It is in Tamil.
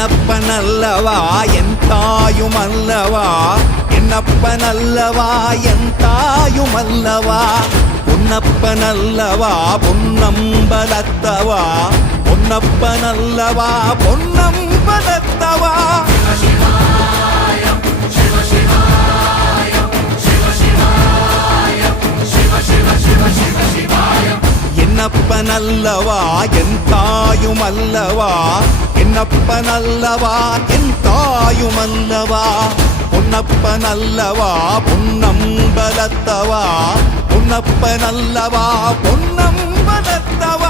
என்னப்பனல்லவா என் தாயுமல்லவா, என்னப்பனல்லவா என் தாயுமல்லவா, பொன்னப்பனல்லவா பொன்னம்பலத்தவா, பொன்னப்பனல்லவா பொன்னம்பலத்தவா. என்னப்பனல்லவா என் தாயுமல்லவா, என்னப்பனல்லவா என் தாயுமல்லவா, பொன்னப்பனல்லவா பொன்னம்பலத்தவா, பொன்னப்பனல்லவா பொன்னம்பலத்தவா.